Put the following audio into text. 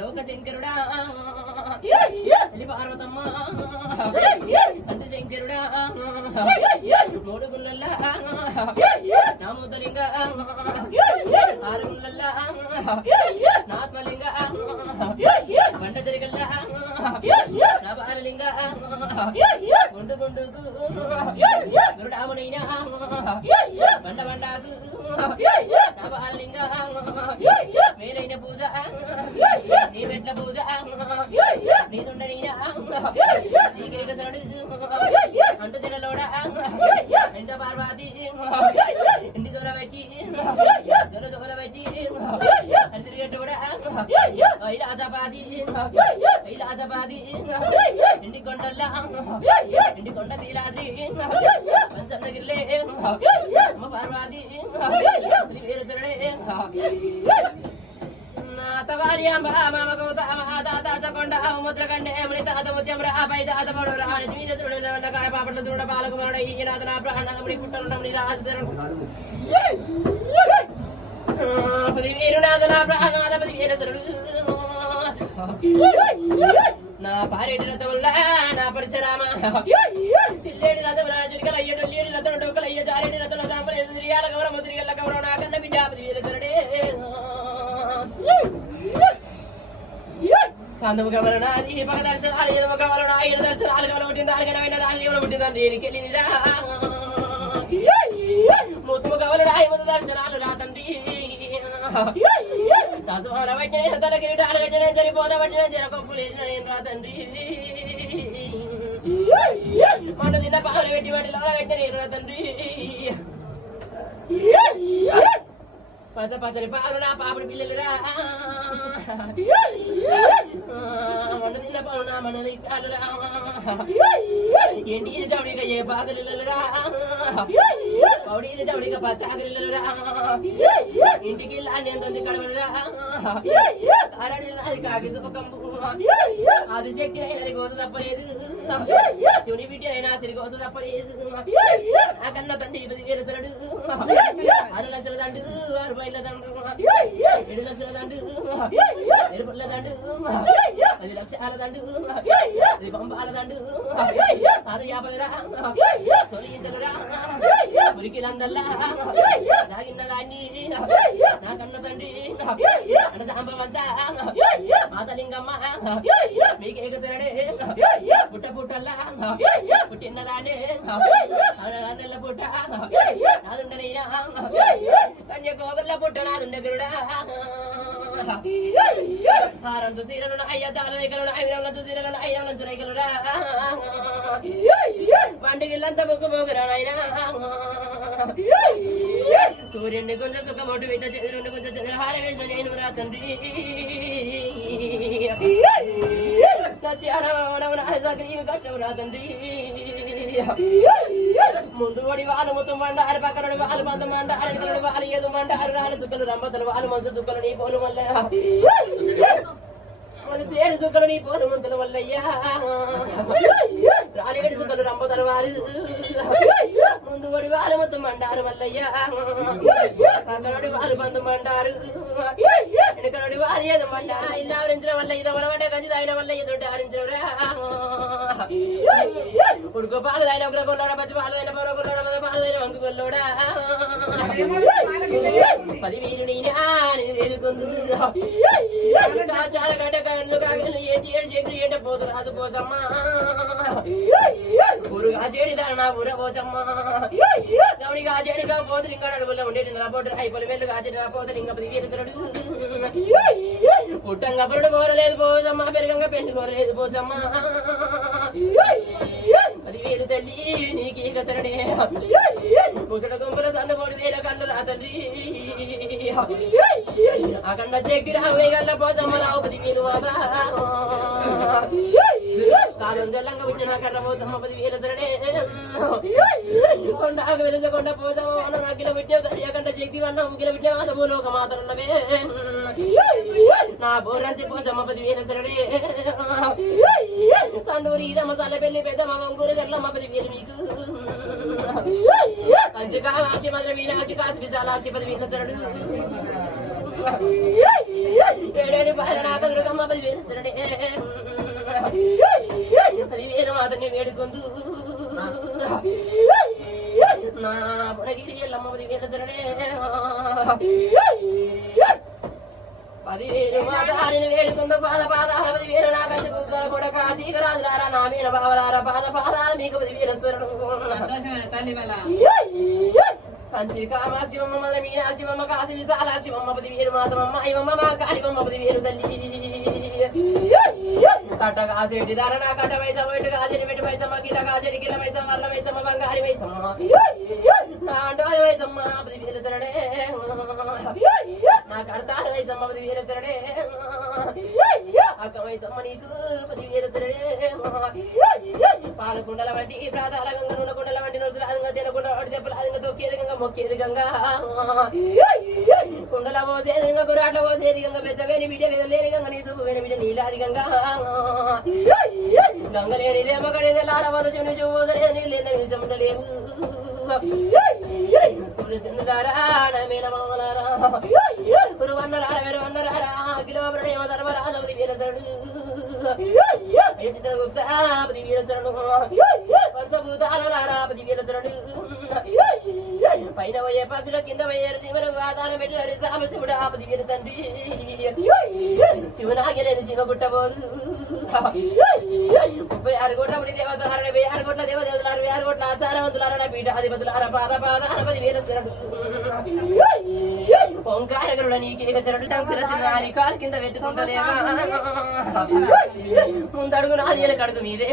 లోకశంకరుడా పార్వతమ్మ అంటే శంకరుడా మూడుగుళ్ళల్లా నాముదలింగ ఆరుగుళ్ళల్లా నాత్మలింగ బండ జరిగల్లా నా బాలలింగ గుండు గుండుకు గురుడామునైనా బండ బండాకు నా బాలలింగ మేలైన పూజ నీ మెట్ల పూజ నీదుండనైనా నీకిరిగసడు అంటు జడలోడా ఎండ పార్వతి ఇంటి దూర పెట్టి జల దూర పెట్టి అది తిరిగేటోడా కైలాసపాది కైలాసపాది ఇంటి కొండల్లా ఇంటి కొండ శీలాద్రి పంచమగిరిలే అమ్మ పార్వతి వేరుతుడే కొండ ముద్రకండే తాత ముత్యం రాపై తాత పడు రాణి పాపట్ల చూడ పాలకు ఈనాథ నా ప్రాణముడి పుట్టనుడి రాజు పదివేరునాథ నా ప్రాణనాథ పదివేరుడు నా పారేటి రథముల్లా నా పరశురామ తిల్లేడి రథం రాజుడికల అయ్యడు లేడి రథం డోకలు అయ్య జారేడి రథం శ్రీయాల గౌరవ తిరిగల్ల గౌరవ నా కన్న బిడ్డ పదివేరుడే పందుము కమలనా ఈ పగ దర్శనాలు ఎదుమ కమలనా ఐదు దర్శనాలు కమల పుట్టింది దానికైనా దాన్ని ఎవరు పుట్టిందని దేనికెళ్ళిందిరా ముత్తుము కమలనా ఐదు దర్శనాలు రా తండ్రి దాసమాన పట్టిన తల కిరీటాలు కట్టిన జరిపోన పట్టిన జరకొప్పులు వేసిన నేను రా తండ్రి మన తిన్న పాలు పెట్టి వాటిలో కట్టిన నేను రా తండ్రి పచ్చ పచ్చని పాలు నా పాపడి పిల్లలురా మన్ను తిన్న పాలు నా మనని పాలురా ఏంటి ఇది చౌడిక ఏ పాకలిల్లలురా పౌడి ఇది చౌడిక పచ్చాకలిల్లలురా ఇంటికి నేను తొంది కడవలురా కారడిల్లాది కాకి సుఖంపు అది శక్తినైనది కోస తప్పలేదు శివుని బిడ్డనైనా సిరి కోస తప్పలేదు నా కన్న తండ్రి 10,000 తరడు 6 లక్షల దండు 6 మైళ్ళ దండు 7 లక్షల దండు 7 పుల్ల దండు 10 లక్షల దండు 10 పంపాల దండు 50 రా తొలి ఇంతలురా మురికిలందల్లా నాగిన్న దాన్ని నా కన్న తండ్రి అన్న సాంబవంతా మాతలింగమ్మ మీకేక సరడే పుట్ట పుట్టల్లా పుట్టిన్నదాన్ని అన్నెల్ల పుట్ట నాదుండనైనా కన్యకోగల్ల పుట్ట నాదుండ గురుడా హారంతో సీరలు అయ్య దాలరేకలు ఐరంతో సీరలు ఐరంతో రేకలురా పండుగలంతా బొక్కు బొగురా నాయనా సూర్యుడిని కొంచెం సుఖమోటు పెట్ట చంద్రుడిని కొంచెం చంద్రహార వేసిన నేను రా తండ్రి సత్యానవనవన కష్టం రా తండ్రి ముందు వడి వాళ్ళు మొత్తం మండారు పక్కన వాళ్ళు మందం మండారు వెనకడు వాళ్ళు ఏదో మండారు రాళ్ళు చుక్కలు రంబతలు వాళ్ళు మందు చుక్కలు నీ పోలు వల్ల సేడు చుక్కలు నీ పోలు మంతుల వల్లయ్యా రాలేడు చుక్కలు రంబతలు వాళ్ళు ముందు వడి వాళ్ళు మొత్తం మండారు వల్లయ్యా పక్కనడి వాళ్ళు మందు మండారు వెనకడి వాళ్ళు ఏదో మండారు ఇలా ఆవరించడం వల్ల ఇదో వలవట గంజి తాగిన వల్ల ఏదో ఆరించడం ఉడుకో పాలు తాగిన ఒకరు కొల్లోడా పచ్చి పాలు తాగిన పొర కొల్లోడా పాలు తాగిన వంకు కొల్లోడా 10,000 నేను ఎడుకుందు చాలా గడ్డ కళ్ళు కాగలు ఏంటి ఏడు చేతులు ఏంట పోతు రాజు పోచమ్మా ఊరుగా చేడిదా నా ఊర పోచమ్మా గౌడిగా చేడిగా పోతులు ఇంకా అడుగులో ఉండేటి నా పోటు అయిపోయి వెళ్ళు కాచేటి నా పోతులు ఇంకా 10,000 పుట్టంగా పురుడు కోరలేదు పోచమ్మా పెరగంగా పెళ్లి కోరలేదు పోచమ్మా 10,000 తల్లి నీకీక సరడే ముసడ గుంపుల సందపోడు 1000 కళ్ళు రా తండ్రి అఖండ శక్తి రావు గల్ల పోచమ్మ రావు 10,000 బాబా కాలం జల్లంగా పుట్టిన కర్ర పోసమ్మ 10,000 శరణే కొండ వెలుజకొండ పోసమ్మ నాకిల పుట్టిన దర్యాకండ శక్తి వన్న ముగిల పుట్టిన వాసభూలోక మాతరున్నవే నా బోర్రంచి పోసమ్మ 10,000 శరణే సండూరి ఇదమ్మ సాల పెళ్లి పెద్దమ్మ మంగూరు గల్లమ్మ 10,000 మీకు కంచి కామాక్షి మధుర మీనాక్షి కాసి విశాలాక్షి 10,000 శరణు ఏడేడు పాయల నాకదురుగమ్మ 10,000 శరణే 10,000 మాతని వేడుకొందు నా బుడగిరి ఎల్లమ్మ 10,000 శరణే 10,000 మాతారిని వేడుకొందు పాద పాదాల 10,000 నాకంచి కుక్కల కూడా కార్తీక రాజులారా నా మీద బావలారా పాద పాదాల మీకు 10,000 శరణు కంచి కామాక్షి మమ్మ మధుర మీనాక్షి మమ్మ కాశీ విశాలాక్షి మమ్మ 10,000 మాతమమ్మ అయ్యమ్మ మా కాళి మమ్మ 10,000 తల్లి కట్ట కాసేటి ధారణ కట్ట వైసమ్మ ఇటు కాసేటి పెట్టి వైసమ్మ కిల కాసేటి కిల వైసమ్మ వల్ల వైసమ్మ బంగారి వైసమ్మ నా అంటోరి వైసమ్మ 10,000 శరణే నా కడతారు వైసమ్మ 10,000 శరణే అక్క వైసమ్మ నీకు 10,000 శరణే పాలకుండల వంటి ప్రాతాల గంగ నూనె కుండల వంటి నొరుకులాదంగా తినకుండా వాటి దెబ్బలాదంగా తొక్కేది గంగ మొక్కేది గంగ కుండల పోసేది గంగ కురాట్ల పోసేది గంగ పెద్దవేని బిడ్డ వెదలేని గంగ నీ చూపు వేని బిడ్డ నీలాది గంగ గంగ లేనిదే మగడేదే లారవద చిన్న చూపోదలే నీళ్ళే నిమిషముండలేవు సూర్యచంద్రులారా మేల మామలారా పురువన్నరారా వెరువన్నరారా కిలోబరుడేమ ధర్మరాజ 10,000 శరణు చిత్రగుప్త 10,000 శరణు పంచభూతాలారా 10,000 శరణు పైన పోయే పక్షుల కింద పోయేరు శివను ఆధారం పెట్టి హరిసామ శివుడు 10,000 తండ్రి శివనాగలేదు శివ గుట్టబోదు 36 కోట్ల ముని దేవతలారా 76 కోట్ల దేవదేవతలారా 66 కోట్ల ఆచారవంతులారా పీఠాధిపతులారా పాద పాదాల 10,000 శరణు ఓంకార గరుడ నీకే శరణు తంకుల చిన్నారి కాలు కింద పెట్టుకుంటలేవా ముందడుగు నాది కడుగు మీదే